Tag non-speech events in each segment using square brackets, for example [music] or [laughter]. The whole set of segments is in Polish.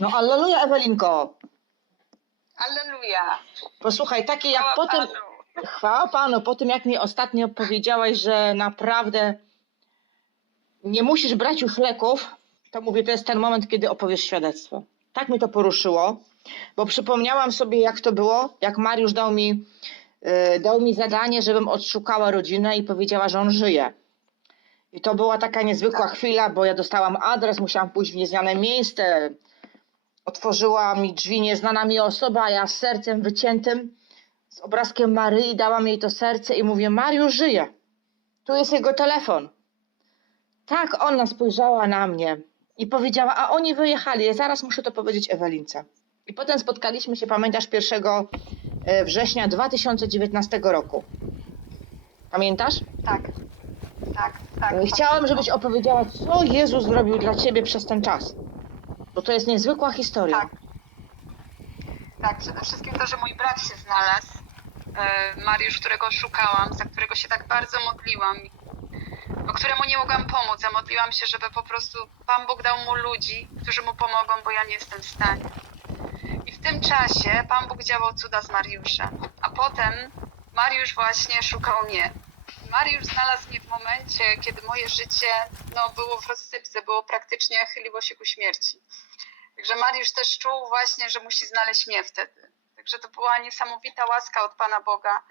No alleluja Ewelinko. Alleluja. Posłuchaj, takie jak Chwała po tym, Panu. chwała Panu, po tym jak mi ostatnio powiedziałaś, że naprawdę nie musisz brać już leków, to mówię, to jest ten moment, kiedy opowiesz świadectwo. Tak mnie to poruszyło, bo przypomniałam sobie, jak to było, jak Mariusz dał mi, yy, dał mi zadanie, żebym odszukała rodzinę i powiedziała, że on żyje. I to była taka niezwykła chwila, bo ja dostałam adres, musiałam pójść w nieznane miejsce. Otworzyła mi drzwi nieznana mi osoba, a ja z sercem wyciętym, z obrazkiem Maryi, dałam jej to serce i mówię, Mariusz żyje. Tu jest jego telefon. Tak, ona spojrzała na mnie i powiedziała, a oni wyjechali. Ja zaraz muszę to powiedzieć Ewelince. I potem spotkaliśmy się, pamiętasz, 1 e, września 2019 roku. Pamiętasz? Tak. Tak, tak. E, Chciałam, żebyś opowiedziała, co Jezus zrobił dla ciebie przez ten czas. Bo to jest niezwykła historia. Tak. Tak, przede wszystkim to, że mój brat się znalazł. e, Mariusz, którego szukałam, za którego się tak bardzo modliłam, o któremu nie mogłam pomóc, a modliłam się, żeby po prostu Pan Bóg dał mu ludzi, którzy mu pomogą, bo ja nie jestem w stanie. I w tym czasie Pan Bóg działał cuda z Mariuszem, a potem Mariusz właśnie szukał mnie. Mariusz znalazł mnie w momencie, kiedy moje życie no, było w rozsypce, było praktycznie chyliło się ku śmierci. Także Mariusz też czuł właśnie, że musi znaleźć mnie wtedy. Także to była niesamowita łaska od Pana Boga,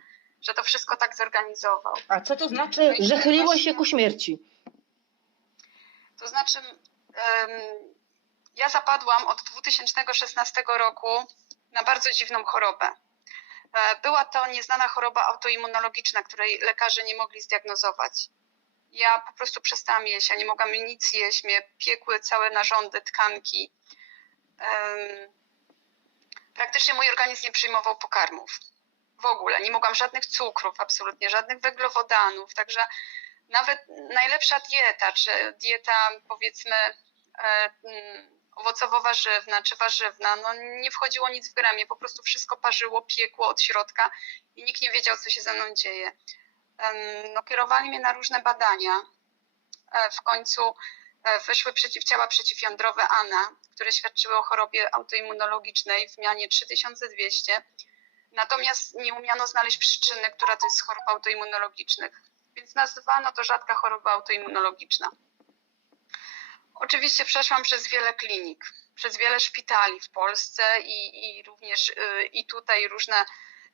że to wszystko tak zorganizował. A co to znaczy, że chyliło się ku śmierci? To znaczy, em, ja zapadłam od 2016 roku na bardzo dziwną chorobę. E, Była to nieznana choroba autoimmunologiczna, której lekarze nie mogli zdiagnozować. Ja po prostu przestałam jeść, ja nie mogłam nic jeść, mnie piekły całe narządy, tkanki. Praktycznie mój organizm nie przyjmował pokarmów. W ogóle. Nie mogłam żadnych cukrów, absolutnie żadnych węglowodanów. Także nawet najlepsza dieta, czy dieta powiedzmy e, owocowo-warzywna czy warzywna, no nie wchodziło nic w grę, mnie po prostu wszystko parzyło, piekło od środka i nikt nie wiedział, co się ze mną dzieje. No, kierowali mnie na różne badania. E, W końcu e, wyszły przeciwciała przeciwjądrowe ANA, które świadczyły o chorobie autoimmunologicznej w mianie 3200. Natomiast nie umiano znaleźć przyczyny, która to jest choroba autoimmunologicznych więc nazywano to rzadka choroba autoimmunologiczna. Oczywiście przeszłam przez wiele klinik, przez wiele szpitali w Polsce i, i również y, i tutaj różne,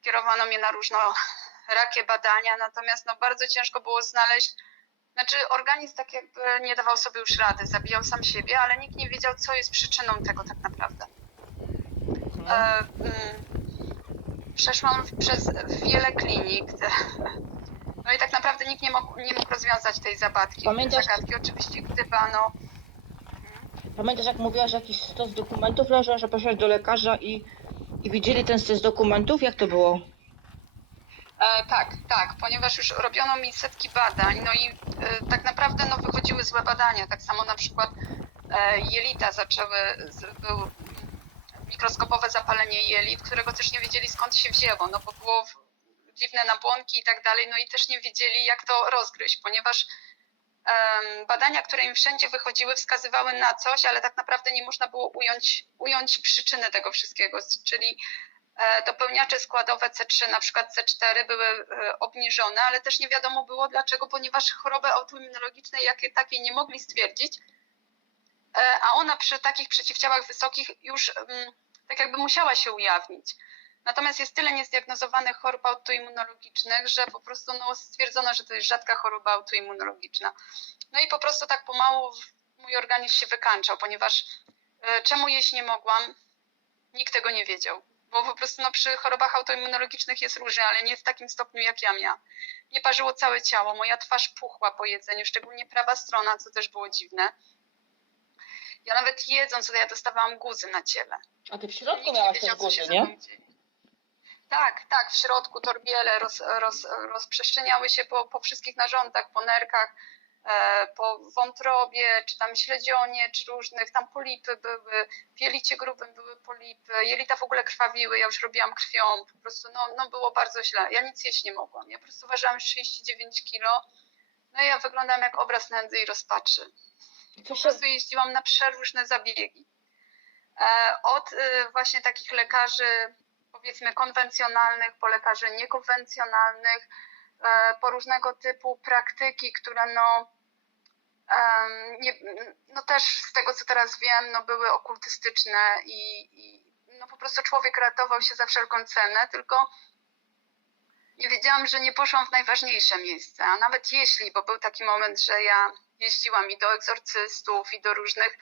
kierowano mnie na różnorakie badania, natomiast no, bardzo ciężko było znaleźć, znaczy organizm tak jakby nie dawał sobie już rady, zabijał sam siebie, ale nikt nie wiedział, co jest przyczyną tego tak naprawdę. E, mm, przeszłam przez wiele klinik. [laughs] No i tak naprawdę nikt nie mógł, nie mógł rozwiązać tej zagadki. Pamiętasz- zagadki. Oczywiście gdybano. Pamiętasz, jak mówiłaś, że jakiś stos dokumentów leży, że poszłaś do lekarza i, i widzieli ten stos dokumentów? Jak to było? E, tak, tak, ponieważ już robiono mi setki badań, no i e, tak naprawdę no, wychodziły złe badania. Tak samo na przykład e, jelita zaczęły, z, był mikroskopowe zapalenie jelit, którego też nie wiedzieli skąd się wzięło, no bo było w, dziwne nabłonki i tak dalej, no i też nie wiedzieli jak to rozgryźć, ponieważ badania, które im wszędzie wychodziły, wskazywały na coś, ale tak naprawdę nie można było ująć, ująć przyczyny tego wszystkiego, czyli e, dopełniacze składowe C3, na przykład C4 były e, obniżone, ale też nie wiadomo było dlaczego, ponieważ choroby autoimmunologicznej jakie takiej nie mogli stwierdzić, e, a ona przy takich przeciwciałach wysokich już mm, tak jakby musiała się ujawnić. Natomiast jest tyle niezdiagnozowanych chorób autoimmunologicznych, że po prostu no, stwierdzono, że to jest rzadka choroba autoimmunologiczna. No i po prostu tak pomału mój organizm się wykańczał, ponieważ e, czemu jeść nie mogłam, nikt tego nie wiedział. Bo po prostu no, przy chorobach autoimmunologicznych jest różnie, ale nie w takim stopniu jak ja miałam. Nie parzyło całe ciało, moja twarz puchła po jedzeniu, szczególnie prawa strona, co też było dziwne. Ja nawet jedząc, to ja dostawałam guzy na ciele. A ty w środku miałaś się guzy, nie? dzieje. Tak, tak, w środku torbiele roz, roz, rozprzestrzeniały się po, po wszystkich narządach, po nerkach, e, po wątrobie, czy tam śledzionie, czy różnych, tam polipy były, w jelicie grubym były polipy, jelita w ogóle krwawiły, ja już robiłam krwią, po prostu no, no było bardzo źle. Ja nic jeść nie mogłam, ja po prostu ważyłam 39 kilo, no i ja wyglądam jak obraz nędzy i rozpaczy. Po prostu jeździłam na przeróżne zabiegi. E, Od y, właśnie takich lekarzy, powiedzmy, konwencjonalnych, po lekarzy niekonwencjonalnych, e, po różnego typu praktyki, które no, nie, no też z tego co teraz wiem, no były okultystyczne i, i no po prostu człowiek ratował się za wszelką cenę, tylko nie wiedziałam, że nie poszłam w najważniejsze miejsce, a nawet jeśli, bo był taki moment, że ja jeździłam i do egzorcystów, i do różnych,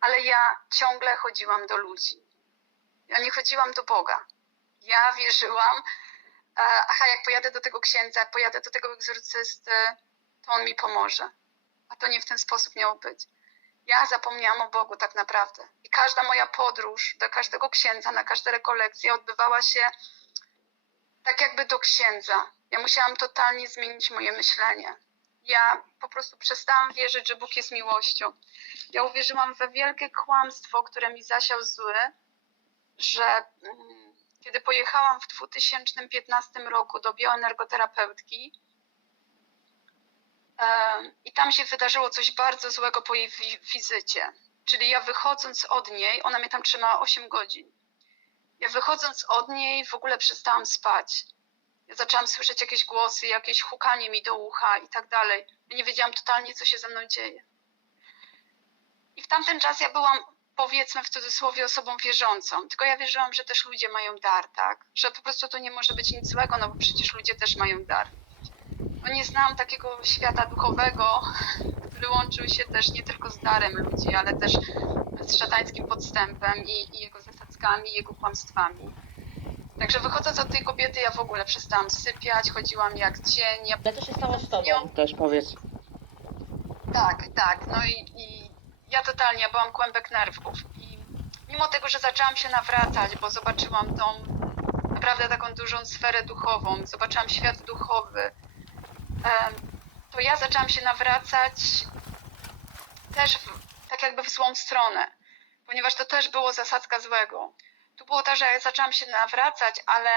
ale ja ciągle chodziłam do ludzi. Ja nie chodziłam do Boga. Ja wierzyłam, e, aha, jak pojadę do tego księdza, jak pojadę do tego egzorcysty, to on mi pomoże. A to nie w ten sposób miało być. Ja zapomniałam o Bogu tak naprawdę. I każda moja podróż do każdego księdza, na każde rekolekcje odbywała się tak jakby do księdza. Ja musiałam totalnie zmienić moje myślenie. Ja po prostu przestałam wierzyć, że Bóg jest miłością. Ja uwierzyłam we wielkie kłamstwo, które mi zasiał zły, że mm, kiedy pojechałam w 2015 roku do bioenergoterapeutki i tam się wydarzyło coś bardzo złego po jej wi- wizycie. Czyli ja wychodząc od niej, ona mnie tam trzymała 8 godzin. Ja wychodząc od niej w ogóle przestałam spać. Ja zaczęłam słyszeć jakieś głosy, jakieś hukanie mi do ucha i tak dalej. Ja nie wiedziałam totalnie, co się ze mną dzieje. I w tamten czas ja byłam, powiedzmy w cudzysłowie, osobą wierzącą. Tylko ja wierzyłam, że też ludzie mają dar, tak? Że po prostu to nie może być nic złego, no bo przecież ludzie też mają dar. No nie znałam takiego świata duchowego, [laughs] który łączył się też nie tylko z darem ludzi, ale też z szatańskim podstępem i, i jego zasadzkami, i jego kłamstwami. Także wychodząc od tej kobiety, ja w ogóle przestałam sypiać, chodziłam jak cień. Ja... Ale co się stało z tobą? Ją- Też powiedz. Tak, tak. No i, i ja totalnie ja byłam kłębek nerwów. I mimo tego, że zaczęłam się nawracać, bo zobaczyłam tą naprawdę taką dużą sferę duchową, zobaczyłam świat duchowy, to ja zaczęłam się nawracać też w, tak jakby w złą stronę, ponieważ to też było zasadzka złego. Tu było tak, że ja zaczęłam się nawracać, ale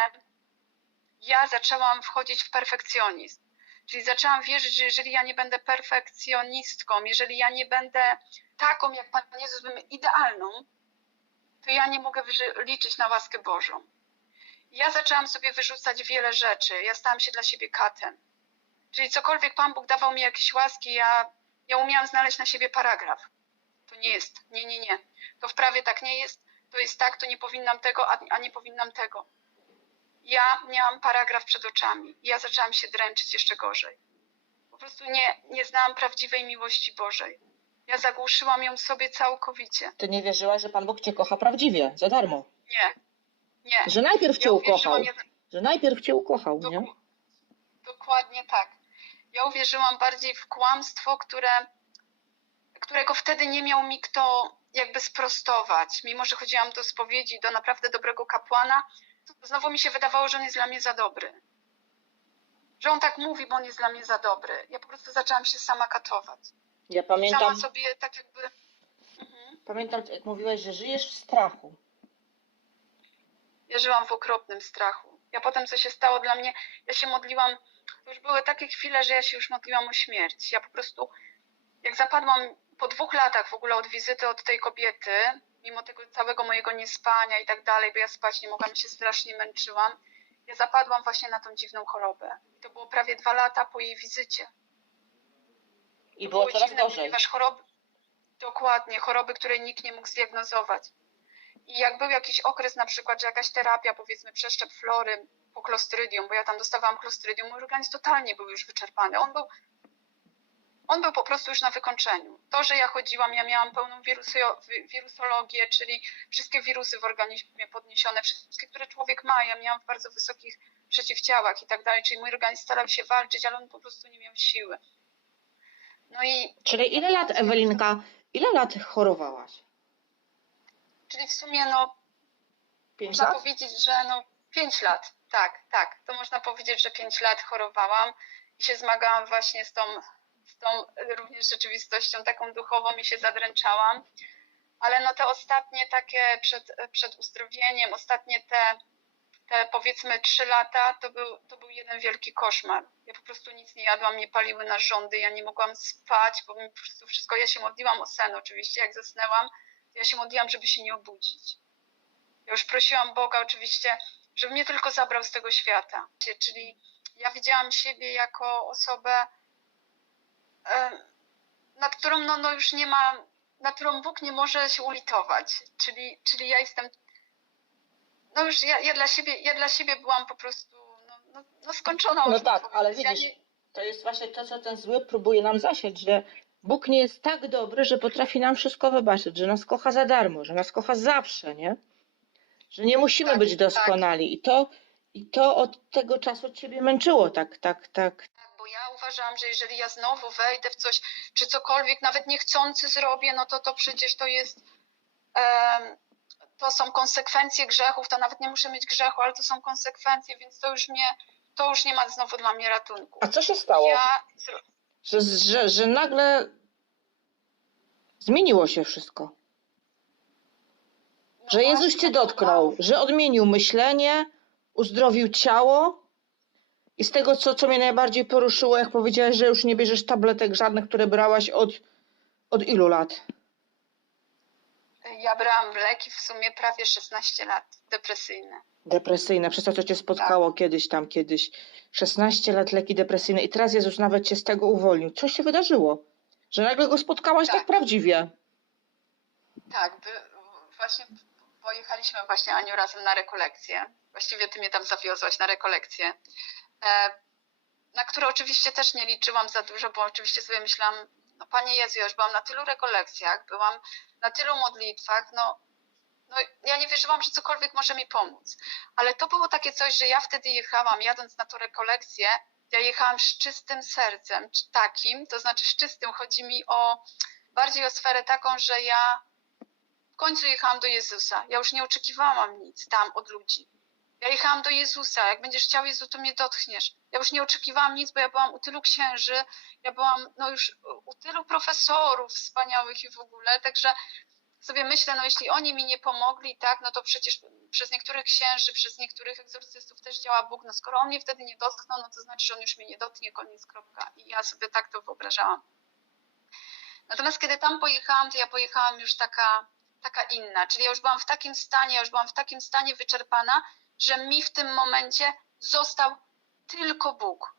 ja zaczęłam wchodzić w perfekcjonizm. Czyli zaczęłam wierzyć, że jeżeli ja nie będę perfekcjonistką, jeżeli ja nie będę taką, jak Pan Jezus bym idealną, to ja nie mogę liczyć na łaskę Bożą. Ja zaczęłam sobie wyrzucać wiele rzeczy. Ja stałam się dla siebie katem. Czyli cokolwiek Pan Bóg dawał mi jakieś łaski, ja, ja umiałam znaleźć na siebie paragraf. To nie jest. Nie, nie, nie. To w prawie tak nie jest. To jest tak, to nie powinnam tego, a, a nie powinnam tego ja miałam paragraf przed oczami i ja zaczęłam się dręczyć jeszcze gorzej. Po prostu nie, nie znałam prawdziwej miłości Bożej. Ja zagłuszyłam ją sobie całkowicie. Ty nie wierzyłaś, że Pan Bóg cię kocha prawdziwie, za darmo. Nie, nie. Że najpierw cię Ja ukochał. Że najpierw cię ukochał, nie? Doku- Dokładnie tak. Ja uwierzyłam bardziej w kłamstwo, które, którego wtedy nie miał mi kto jakby sprostować. Mimo, że chodziłam do spowiedzi, do naprawdę dobrego kapłana, znowu mi się wydawało, że on jest dla mnie za dobry. Że on tak mówi, bo on jest dla mnie za dobry. Ja po prostu zaczęłam się sama katować. Ja pamiętam, Sama sobie tak jakby... Mhm. pamiętam, jak mówiłeś, że żyjesz w strachu. Ja żyłam w okropnym strachu. Ja potem, co się stało dla mnie, ja się modliłam, to już były takie chwile, że ja się już modliłam o śmierć. Ja po prostu, jak zapadłam po dwóch latach w ogóle od wizyty od tej kobiety, mimo tego całego mojego niespania i tak dalej, bo ja spać nie mogłam, się strasznie męczyłam, ja zapadłam właśnie na tą dziwną chorobę. I to było prawie dwa lata po jej wizycie. I To było coraz dziwne, gorzej. Ponieważ choroby, dokładnie, choroby, której nikt nie mógł zdiagnozować. I jak był jakiś okres, na przykład, że jakaś terapia, powiedzmy przeszczep flory po klostrydium, bo ja tam dostawałam klostrydium, mój organizm totalnie był już wyczerpany. On był, on był po prostu już na wykończeniu. To, że ja chodziłam, ja miałam pełną wiruso, wi- wirusologię, czyli wszystkie wirusy w organizmie podniesione, wszystkie, które człowiek ma, ja miałam w bardzo wysokich przeciwciałach i tak dalej, czyli mój organizm starał się walczyć, ale on po prostu nie miał siły. No i Czyli ile lat, Ewelinka, ile lat chorowałaś? Czyli w sumie no Pięć można lat? powiedzieć, że no 5 lat. Tak, tak. To można powiedzieć, że 5 lat chorowałam i się zmagałam właśnie z tą, tą również rzeczywistością taką duchową i się zadręczałam. Ale no te ostatnie takie przed, przed uzdrowieniem, ostatnie te, te powiedzmy 3 lata, to był, to był jeden wielki koszmar. Ja po prostu nic nie jadłam, mnie paliły na rządy, ja nie mogłam spać, bo mi po prostu wszystko, ja się modliłam o sen oczywiście, jak zasnęłam, Ja się modliłam, żeby się nie obudzić. Ja już prosiłam Boga oczywiście, żeby mnie tylko zabrał z tego świata. Czyli ja widziałam siebie jako osobę, em, nad którą no, no już nie ma, na którą Bóg nie może się ulitować. Czyli, czyli ja jestem, no już ja, ja, dla siebie, ja dla siebie byłam po prostu no, no, no skończona. No tak, ale powiedzieć. Ja widzisz, nie- To jest właśnie to, co ten zły próbuje nam zasiać, że Bóg nie jest tak dobry, że potrafi nam wszystko wybaczyć, że nas kocha za darmo, że nas kocha zawsze, nie? Że nie musimy Tak, być tak. doskonali. I to, I to od tego czasu ciebie męczyło, tak, tak, tak. Bo ja uważam, że jeżeli ja znowu wejdę w coś, czy cokolwiek nawet niechcący zrobię, no to to przecież to jest, em, to są konsekwencje grzechów, to nawet nie muszę mieć grzechu, ale to są konsekwencje, więc to już mnie, to już nie ma znowu dla mnie ratunku. A co się stało? Ja, Że, że, że nagle zmieniło się wszystko. no Że Jezus cię dotknął, było. że odmienił myślenie, uzdrowił ciało. I z tego, co, co mnie najbardziej poruszyło, jak powiedziałeś, że już nie bierzesz tabletek żadnych, które brałaś od, od ilu lat? Ja brałam leki w sumie prawie 16 lat, depresyjne. Depresyjne, przez to, co cię spotkało Tak. kiedyś tam, kiedyś. 16 lat leki depresyjne i teraz Jezus nawet cię z tego uwolnił. Co się wydarzyło? Że nagle go spotkałaś tak, Tak. prawdziwie. Tak, by, właśnie pojechaliśmy właśnie Aniu razem na rekolekcję. Właściwie ty mnie tam zawiozłaś na rekolekcję. E, na które oczywiście też nie liczyłam za dużo, bo oczywiście sobie myślałam, no Panie Jezu, ja już byłam na tylu rekolekcjach, byłam na tylu modlitwach, no, no ja nie wierzyłam, że cokolwiek może mi pomóc. Ale to było takie coś, że ja wtedy jechałam, jadąc na tą rekolekcję, ja jechałam z czystym sercem, takim, to znaczy z czystym, chodzi mi o bardziej o sferę taką, że ja w końcu jechałam do Jezusa. Ja już nie oczekiwałam nic tam od ludzi. Ja jechałam do Jezusa. Jak będziesz chciał Jezu, to mnie dotkniesz. Ja już nie oczekiwałam nic, bo ja byłam u tylu księży, ja byłam no już u tylu profesorów wspaniałych i w ogóle, także sobie myślę, no jeśli oni mi nie pomogli, tak, no to przecież przez niektórych księży, przez niektórych egzorcystów też działa Bóg. No skoro on mnie wtedy nie dotknął, no to znaczy, że on już mnie nie dotknie, koniec, kropka. I ja sobie tak to wyobrażałam. Natomiast kiedy tam pojechałam, to ja pojechałam już taka, taka inna. Czyli ja już byłam w takim stanie, ja już byłam w takim stanie wyczerpana, że mi w tym momencie został tylko Bóg.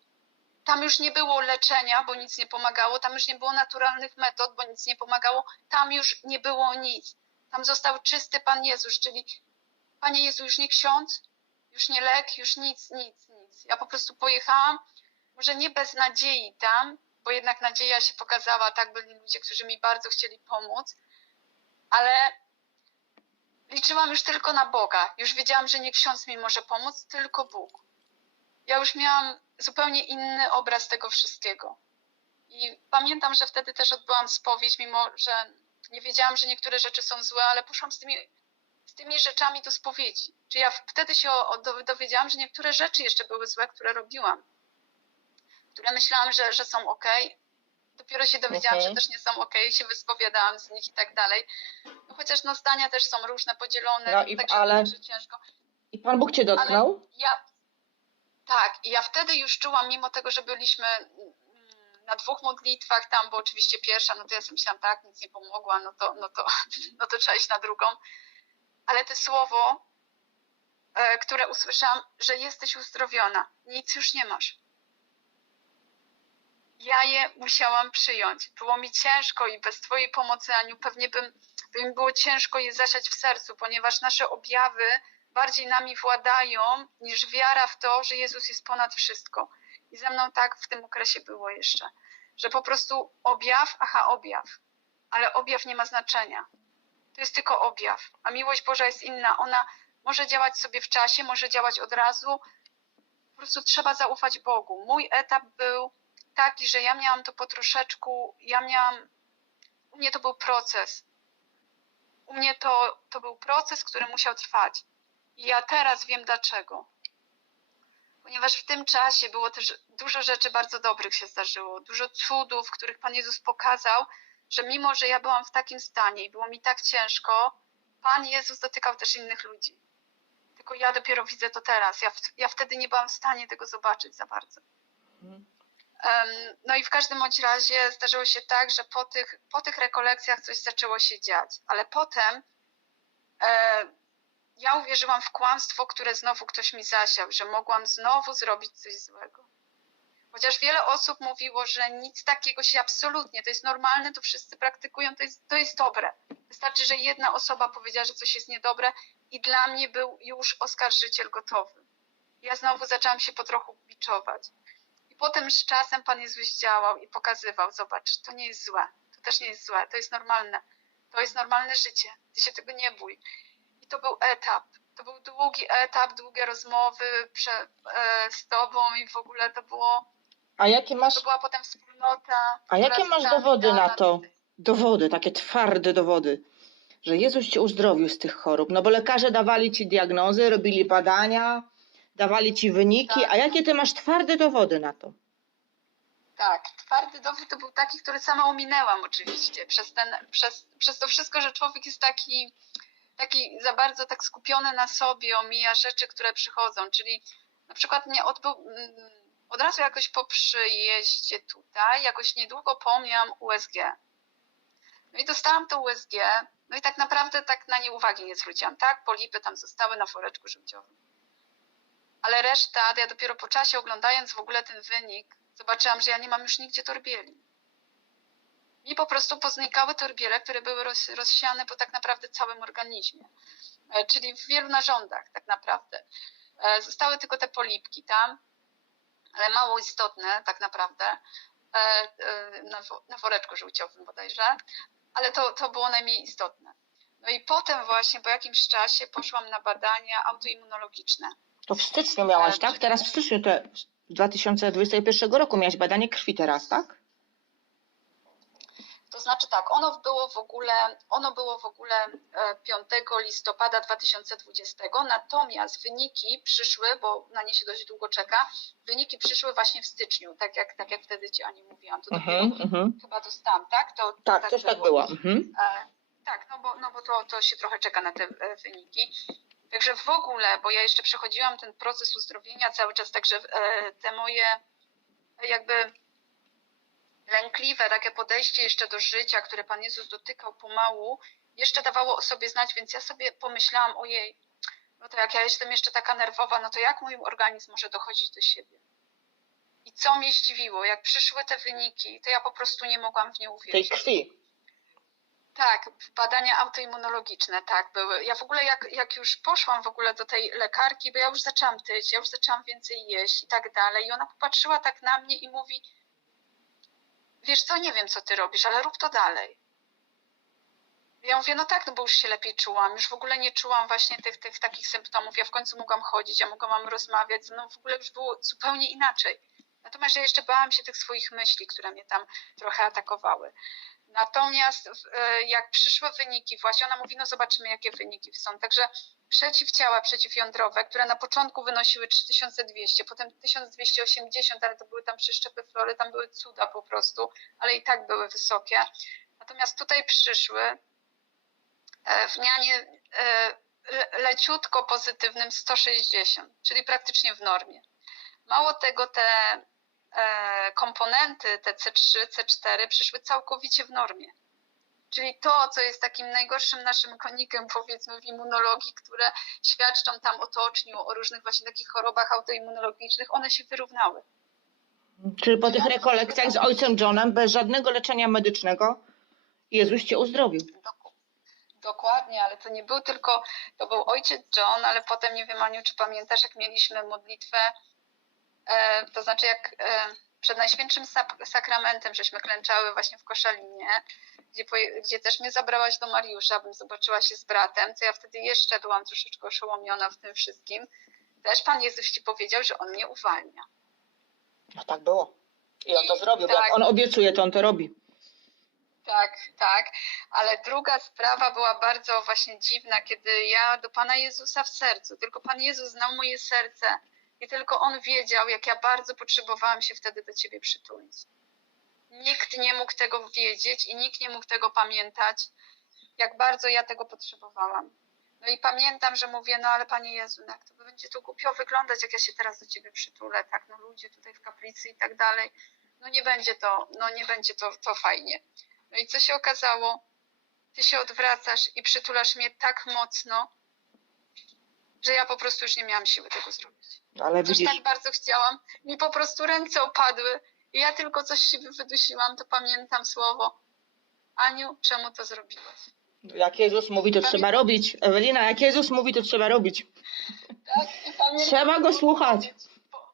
Tam już nie było leczenia, bo nic nie pomagało, tam już nie było naturalnych metod, bo nic nie pomagało, tam już nie było nic. Tam został czysty Pan Jezus, czyli Panie Jezu, już nie ksiądz, już nie lek, już nic, nic, nic. Ja po prostu pojechałam, może nie bez nadziei tam, bo jednak nadzieja się pokazała, tak byli ludzie, którzy mi bardzo chcieli pomóc, ale liczyłam już tylko na Boga. Już wiedziałam, że nie ksiądz mi może pomóc, tylko Bóg. Ja już miałam zupełnie inny obraz tego wszystkiego. I pamiętam, że wtedy też odbyłam spowiedź, mimo że nie wiedziałam, że niektóre rzeczy są złe, ale poszłam z tymi, z tymi rzeczami do spowiedzi. Czy ja wtedy się dowiedziałam, że niektóre rzeczy jeszcze były złe, które robiłam, które myślałam, że, że są ok. Dopiero się dowiedziałam, Mhm. że też nie są ok, się wyspowiadałam z nich i tak dalej. No, chociaż no, zdania też są różne, podzielone, No i- także, ale- także ciężko. I Pan Bóg cię dotknął? Ja tak, ja wtedy już czułam, mimo tego, że byliśmy mm, na dwóch modlitwach tam, bo oczywiście pierwsza, no to ja sobie myślałam, tak, nic nie pomogła, no to, no to, [laughs] no to trzeba iść na drugą. Ale to słowo, e, które usłyszałam, że jesteś uzdrowiona, nic już nie masz. Ja je musiałam przyjąć. Było mi ciężko i bez Twojej pomocy, Aniu, pewnie bym, by mi było ciężko je zasiać w sercu, ponieważ nasze objawy bardziej nami władają niż wiara w to, że Jezus jest ponad wszystko. I ze mną tak w tym okresie było jeszcze, że po prostu objaw, aha, objaw, ale objaw nie ma znaczenia. To jest tylko objaw, a miłość Boża jest inna. Ona może działać sobie w czasie, może działać od razu. Po prostu trzeba zaufać Bogu. Mój etap był taki, że ja miałam to po troszeczku, ja miałam, u mnie to był proces. U mnie to, to był proces, który musiał trwać. I ja teraz wiem dlaczego. Ponieważ w tym czasie było też dużo rzeczy bardzo dobrych się zdarzyło, dużo cudów, których Pan Jezus pokazał, że mimo, że ja byłam w takim stanie i było mi tak ciężko, Pan Jezus dotykał też innych ludzi. Tylko ja dopiero widzę to teraz. Ja, w, ja wtedy nie byłam w stanie tego zobaczyć za bardzo. Em, No i w każdym bądź razie zdarzyło się tak, że po tych, po tych rekolekcjach coś zaczęło się dziać, ale potem e, ja uwierzyłam w kłamstwo, które znowu ktoś mi zasiał, że mogłam znowu zrobić coś złego. Chociaż wiele osób mówiło, że nic takiego się absolutnie, to jest normalne, to wszyscy praktykują, to jest, to jest dobre. Wystarczy, że jedna osoba powiedziała, że coś jest niedobre i dla mnie był już oskarżyciel gotowy. Ja znowu zaczęłam się po trochu biczować. I potem z czasem Pan Jezus działał i pokazywał, zobacz, to nie jest złe, to też nie jest złe, to jest normalne, to jest normalne życie, ty się tego nie bój. I to był etap, to był długi etap, długie rozmowy prze, e, z Tobą i w ogóle to było, A jakie masz, to była potem wspólnota. a jakie masz dowody na to? Dowody, takie twarde dowody, że Jezus cię uzdrowił z tych chorób. No bo lekarze dawali ci diagnozy, robili badania, dawali ci wyniki, Tak. a jakie ty masz twarde dowody na to? Tak, twardy dowód to był taki, który sama ominęłam oczywiście, przez, ten, przez, przez to wszystko, że człowiek jest taki, taki za bardzo tak skupiony na sobie, omija rzeczy, które przychodzą, czyli na przykład nie odbył, mm, od razu jakoś po przyjeździe tutaj, jakoś niedługo po miałam USG. No i dostałam to USG, no i tak naprawdę tak na nie uwagi nie zwróciłam, tak, polipy tam zostały na woreczku żółciowym. Ale reszta, ja dopiero po czasie oglądając w ogóle ten wynik, zobaczyłam, że ja nie mam już nigdzie torbieli. Mi po prostu poznikały torbiele, które były roz, rozsiane po tak naprawdę całym organizmie, E, czyli w wielu narządach tak naprawdę. E, Zostały tylko te polipki tam, ale mało istotne tak naprawdę, e, na, na woreczku żółciowym bodajże, ale to, to było najmniej istotne. No i potem właśnie po jakimś czasie poszłam na badania autoimmunologiczne. To w styczniu miałaś, E, tak? Teraz w styczniu te, 2021 roku miałaś badanie krwi teraz, tak? To znaczy tak, ono było w ogóle, ono było w ogóle e, 5 listopada 2020, natomiast wyniki przyszły, bo na nie się dość długo czeka, wyniki przyszły właśnie w styczniu, tak jak, tak jak wtedy Ci Ani mówiłam, to Mhm, mhm. chyba dostałam, tak? To, to Tak, coś tak było. Mhm. E, tak, no bo, no bo to, to się trochę czeka na te e, wyniki. Także w ogóle, bo ja jeszcze przechodziłam ten proces uzdrowienia cały czas, także e, te moje jakby lękliwe takie podejście jeszcze do życia, które Pan Jezus dotykał pomału, jeszcze dawało o sobie znać, więc ja sobie pomyślałam, ojej, no to jak ja jestem jeszcze taka nerwowa, no to jak mój organizm może dochodzić do siebie? I co mnie zdziwiło, jak przyszły te wyniki, to ja po prostu nie mogłam w nie Tej uwierzyć. krwi. Tak, badania autoimmunologiczne, tak, były. Ja w ogóle jak, jak już poszłam w ogóle do tej lekarki, bo ja już zaczęłam tyć, ja już zaczęłam więcej jeść i tak dalej i ona popatrzyła tak na mnie i mówi wiesz co, nie wiem co ty robisz, ale rób to dalej. Ja mówię, no tak, no bo już się lepiej czułam, już w ogóle nie czułam właśnie tych, tych takich symptomów, ja w końcu mogłam chodzić, ja mogłam rozmawiać, no w ogóle już było zupełnie inaczej. Natomiast ja jeszcze bałam się tych swoich myśli, które mnie tam trochę atakowały. Natomiast e, jak przyszły wyniki, właśnie ona mówi, no zobaczymy jakie wyniki są. Także przeciwciała przeciwjądrowe, które na początku wynosiły 3200, potem 1280, ale to były tam przeszczepy flory, tam były cuda po prostu, ale i tak były wysokie. Natomiast tutaj przyszły e, w mianie e, le- leciutko pozytywnym 160, czyli praktycznie w normie. Mało tego, te komponenty, te C3, C4 przyszły całkowicie w normie. Czyli to, co jest takim najgorszym naszym konikiem, powiedzmy, w immunologii, które świadczą tam o toczniu, o różnych właśnie takich chorobach autoimmunologicznych, one się wyrównały. Czyli po tych rekolekcjach z ojcem Johnem, bez żadnego leczenia medycznego, Jezus cię uzdrowił. Dok- Dokładnie, ale to nie był tylko, to był ojciec John, ale potem nie wiem, Aniu, czy pamiętasz, jak mieliśmy modlitwę, e, to znaczy jak e, przed Najświętszym Sak- Sakramentem, żeśmy klęczały właśnie w Koszalinie, gdzie, gdzie też mnie zabrałaś do Mariusza, abym zobaczyła się z bratem, to ja wtedy jeszcze byłam troszeczkę oszołomiona w tym wszystkim. Też Pan Jezus Ci powiedział, że On mnie uwalnia. No tak było. I on to zrobił, tak. jak on obiecuje, to on to robi. Tak, tak. Ale druga sprawa była bardzo właśnie dziwna, kiedy ja do Pana Jezusa w sercu, tylko Pan Jezus znał moje serce i tylko On wiedział, jak ja bardzo potrzebowałam się wtedy do Ciebie przytulić. Nikt nie mógł tego wiedzieć i nikt nie mógł tego pamiętać, jak bardzo ja tego potrzebowałam. No i pamiętam, że mówię, no ale Panie Jezu, no jak to będzie to głupio wyglądać, jak ja się teraz do Ciebie przytulę, tak, no ludzie tutaj w kaplicy i tak dalej. no nie będzie to, no nie będzie to, to fajnie. No i co się okazało? Ty się odwracasz i przytulasz mnie tak mocno, że ja po prostu już nie miałam siły tego zrobić. Ale Chociaż widzisz, tak bardzo chciałam, mi po prostu ręce opadły i ja tylko coś siebie wydusiłam, to pamiętam słowo. Aniu, czemu to zrobiłaś? jak Jezus mówi, to trzeba robić. Ewelina, jak Jezus mówi, to trzeba robić. Tak? I pamiętam, Trzeba go słuchać. Bo,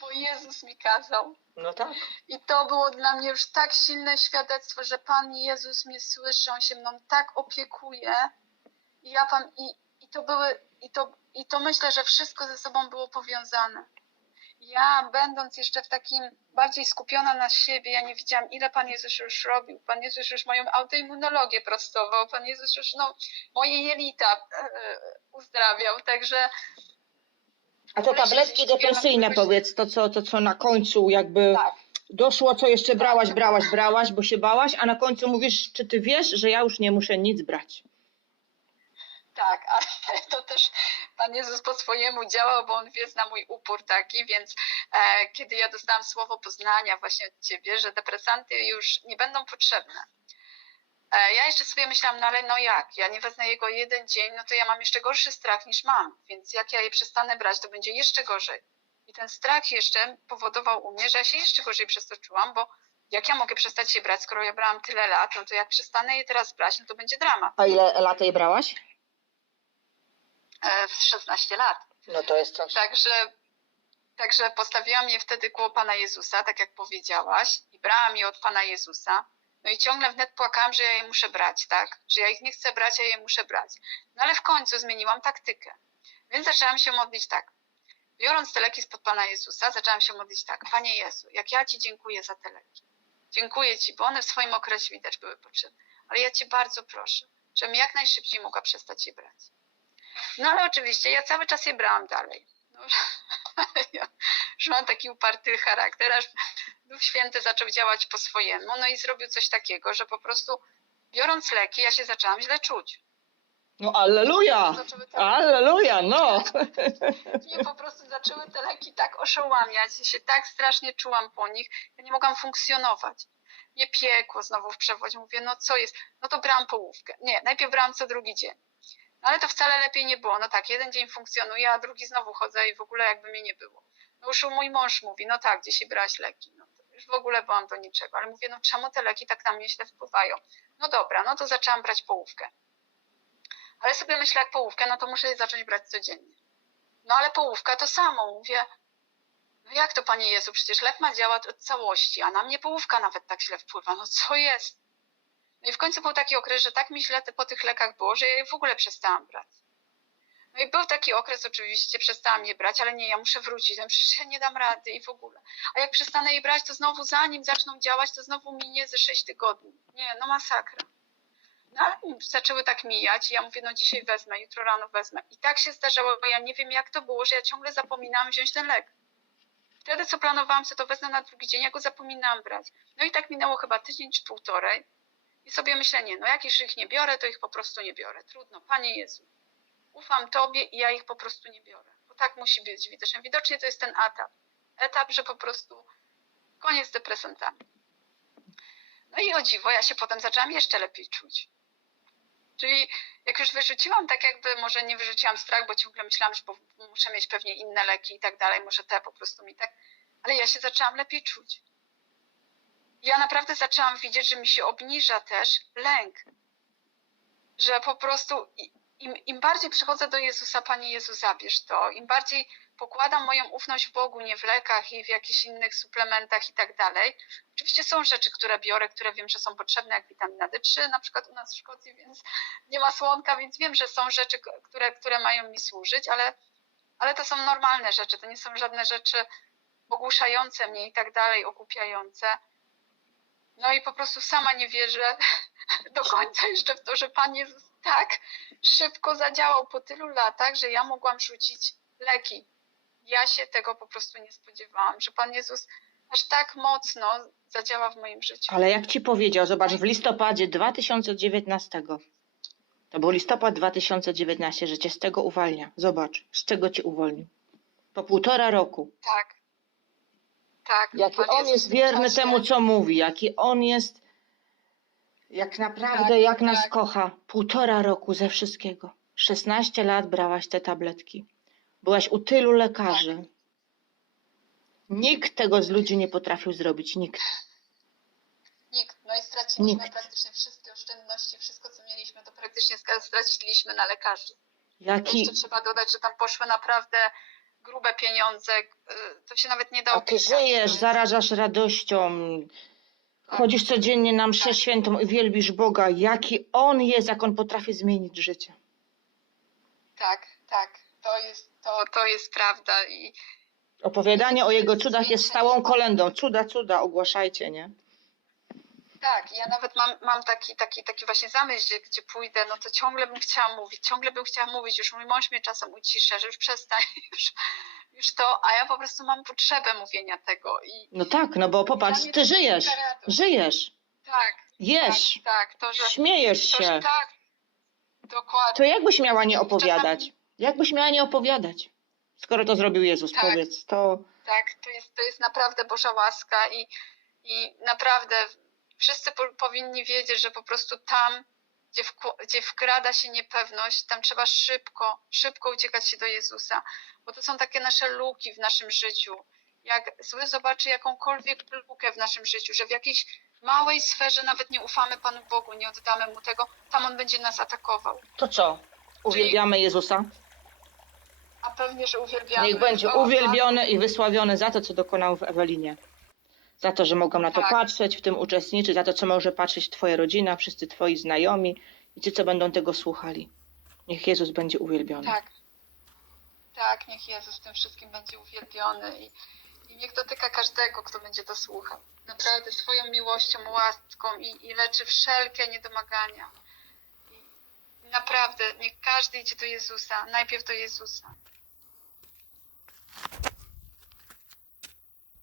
bo Jezus mi kazał. No tak. I to było dla mnie już tak silne świadectwo, że Pan Jezus mnie słyszy, On się mną tak opiekuje. I ja pan, i, i to były, i to, i to myślę, że wszystko ze sobą było powiązane. Ja, będąc jeszcze w takim bardziej skupiona na siebie, ja nie widziałam, ile Pan Jezus już robił. Pan Jezus już moją autoimmunologię prostował. Pan Jezus już no, moje jelita e, uzdrawiał. Także A to tabletki depresyjne powiedz, to co, to co na końcu jakby tak. doszło, co jeszcze brałaś, brałaś, brałaś, bo się bałaś, a na końcu mówisz, czy ty wiesz, że ja już nie muszę nic brać. Tak, [laughs] ale to też Pan Jezus po swojemu działał, bo On wie na mój upór taki, więc e, kiedy ja dostałam słowo poznania właśnie od Ciebie, że depresanty już nie będą potrzebne. E, ja jeszcze sobie myślałam, no ale no jak, ja nie wezmę jego jeden dzień, no to ja mam jeszcze gorszy strach niż mam, więc jak ja je przestanę brać, to będzie jeszcze gorzej. I ten strach jeszcze powodował u mnie, że ja się jeszcze gorzej przez to czułam, bo jak ja mogę przestać je brać, skoro ja brałam tyle lat, no to jak przestanę je teraz brać, no to będzie dramat. A ile lat jej brałaś? E, w 16 lat. No to jest coś. Także, także postawiłam je wtedy koło Pana Jezusa, tak jak powiedziałaś, i brałam je od Pana Jezusa. No i ciągle wnet płakałam, że ja je muszę brać, tak? Że ja ich nie chcę brać, a je muszę brać. No ale w końcu zmieniłam taktykę. Więc zaczęłam się modlić tak. Biorąc te leki spod Pana Jezusa, zaczęłam się modlić tak. Panie Jezu, jak ja Ci dziękuję za te leki. Dziękuję Ci, bo one w swoim okresie widać były potrzebne. Ale ja Cię bardzo proszę, żebym jak najszybciej mogła przestać je brać. No ale oczywiście ja cały czas je brałam dalej. No, [laughs] ja już mam taki uparty charakter, aż Duch Święty zaczął działać po swojemu, no i zrobił coś takiego, że po prostu biorąc leki, ja się zaczęłam źle czuć. No alleluja! Alleluja, no! [laughs] mnie po prostu zaczęły te leki tak oszołamiać, ja się tak strasznie czułam po nich, ja nie mogłam funkcjonować. Mnie piekło znowu w przewodzie, mówię, no co jest? No to brałam połówkę. Nie, najpierw brałam co drugi dzień. No ale to wcale lepiej nie było. No tak, jeden dzień funkcjonuje, a drugi znowu chodzę i w ogóle jakby mnie nie było. No już mój mąż mówi, no tak, dzisiaj brałaś leki. No już w ogóle byłam do niczego. Ale mówię, no czemu te leki tak na mnie źle wpływają? No dobra, no to zaczęłam brać połówkę. Ale sobie myślę, jak połówkę, no to muszę je zacząć brać codziennie. No ale połówka to samo. Mówię, no jak to Panie Jezu, przecież lek ma działać od całości, a na mnie połówka nawet tak źle wpływa. No co jest? No i w końcu był taki okres, że tak mi źle po tych lekach było, że ja je w ogóle przestałam brać. No i był taki okres, oczywiście, przestałam je brać, ale nie, ja muszę wrócić, no przecież ja nie dam rady i w ogóle. A jak przestanę je brać, to znowu zanim zaczną działać, to znowu minie ze 6 tygodni. Nie, no masakra. No ale zaczęły tak mijać i ja mówię, no dzisiaj wezmę, jutro rano wezmę. I tak się zdarzało, bo ja nie wiem jak to było, że ja ciągle zapominałam wziąć ten lek. Wtedy co planowałam, co to wezmę na drugi dzień, ja go zapominałam brać. No i tak minęło chyba tydzień czy półtorej. I sobie myślę, nie, no jak już ich nie biorę, to ich po prostu nie biorę. Trudno, Panie Jezu. Ufam Tobie i ja ich po prostu nie biorę. Bo tak musi być widocznie. Widocznie to jest ten etap. Etap, że po prostu koniec z depresantami. No i o dziwo, ja się potem zaczęłam jeszcze lepiej czuć. Czyli jak już wyrzuciłam, tak jakby może nie wyrzuciłam strach, bo ciągle myślałam, że muszę mieć pewnie inne leki i tak dalej, może te po prostu mi tak, ale ja się zaczęłam lepiej czuć. Ja naprawdę zaczęłam widzieć, że mi się obniża też lęk. Że po prostu im, im bardziej przychodzę do Jezusa, Panie Jezu, zabierz to, im bardziej pokładam moją ufność w Bogu, nie w lekach i w jakichś innych suplementach i tak dalej. Oczywiście są rzeczy, które biorę, które wiem, że są potrzebne, jak witamina D3, na przykład u nas w Szkocji, więc nie ma słonka, więc wiem, że są rzeczy, które, które mają mi służyć, ale, ale to są normalne rzeczy, to nie są żadne rzeczy ogłuszające mnie i tak dalej, okupiające. No i po prostu sama nie wierzę [laughs] do końca jeszcze w to, że Pan Jezus tak szybko zadziałał po tylu latach, że ja mogłam rzucić leki. Ja się tego po prostu nie spodziewałam, że Pan Jezus aż tak mocno zadziała w moim życiu. Ale jak ci powiedział, zobacz, w listopadzie 2019, to był listopad 2019, że cię z tego uwalnia. Zobacz, z czego cię uwolnił. Po półtora roku. Tak. Tak. Jaki on jest tym wierny temu, co mówi, jaki on jest, jak naprawdę, Tak, jak nas tak. kocha. Półtora roku ze wszystkiego. 16 lat brałaś te tabletki. Byłaś u tylu lekarzy. Tak. Nikt tego z ludzi nie potrafił zrobić, nikt. Nikt. No i straciliśmy Nikt. praktycznie wszystkie oszczędności, wszystko co mieliśmy, to praktycznie straciliśmy na lekarzy. Jaki, Jeszcze trzeba dodać, że tam poszły naprawdę grube pieniądze. y, To się nawet nie da a ty opisać. żyjesz, zarażasz radością, chodzisz codziennie na mszę Tak. świętą i wielbisz Boga. Jaki On jest, jak On potrafi zmienić życie. Tak, tak. To jest, to, to jest prawda. I Opowiadanie o Jego cudach jest stałą kolendą. Cuda, cuda, ogłaszajcie, nie? Tak, ja nawet mam, mam taki, taki, taki właśnie zamysł, gdzie, gdzie pójdę, no to ciągle bym chciała mówić, ciągle bym chciała mówić. Już mój mąż mnie czasem ucisza, że już przestań, [laughs] już, już to, a ja po prostu mam potrzebę mówienia tego. I No tak, no bo popatrz, ty żyjesz, żyjesz, Tak, jesz, tak, tak. To, że, śmiejesz to, że się. tak, dokładnie. To jakbyś miała nie Czasami- opowiadać? Jakbyś miała nie opowiadać? Skoro to zrobił Jezus, Tak. powiedz, to Tak, to jest, to jest naprawdę Boża łaska i, i naprawdę wszyscy po, powinni wiedzieć, że po prostu tam, gdzie, wkł- gdzie wkrada się niepewność, tam trzeba szybko, szybko uciekać się do Jezusa, bo to są takie nasze luki w naszym życiu. Jak zły zobaczy jakąkolwiek lukę w naszym życiu, że w jakiejś małej sferze nawet nie ufamy Panu Bogu, nie oddamy Mu tego, tam On będzie nas atakował. to co? Uwielbiamy Jezusa? A pewnie, że uwielbiamy. Niech będzie uwielbiony i wysławiony za to, co dokonał w Ewelinie. Za to, że mogą na to Tak. patrzeć, w tym uczestniczyć, za to, co może patrzeć Twoja rodzina, wszyscy Twoi znajomi i ci, co będą tego słuchali. Niech Jezus będzie uwielbiony. Tak. Tak, niech Jezus tym wszystkim będzie uwielbiony i, i niech dotyka każdego, kto będzie to słuchał. Naprawdę swoją miłością, łaską i, i leczy wszelkie niedomagania. I naprawdę, niech każdy idzie do Jezusa, najpierw do Jezusa.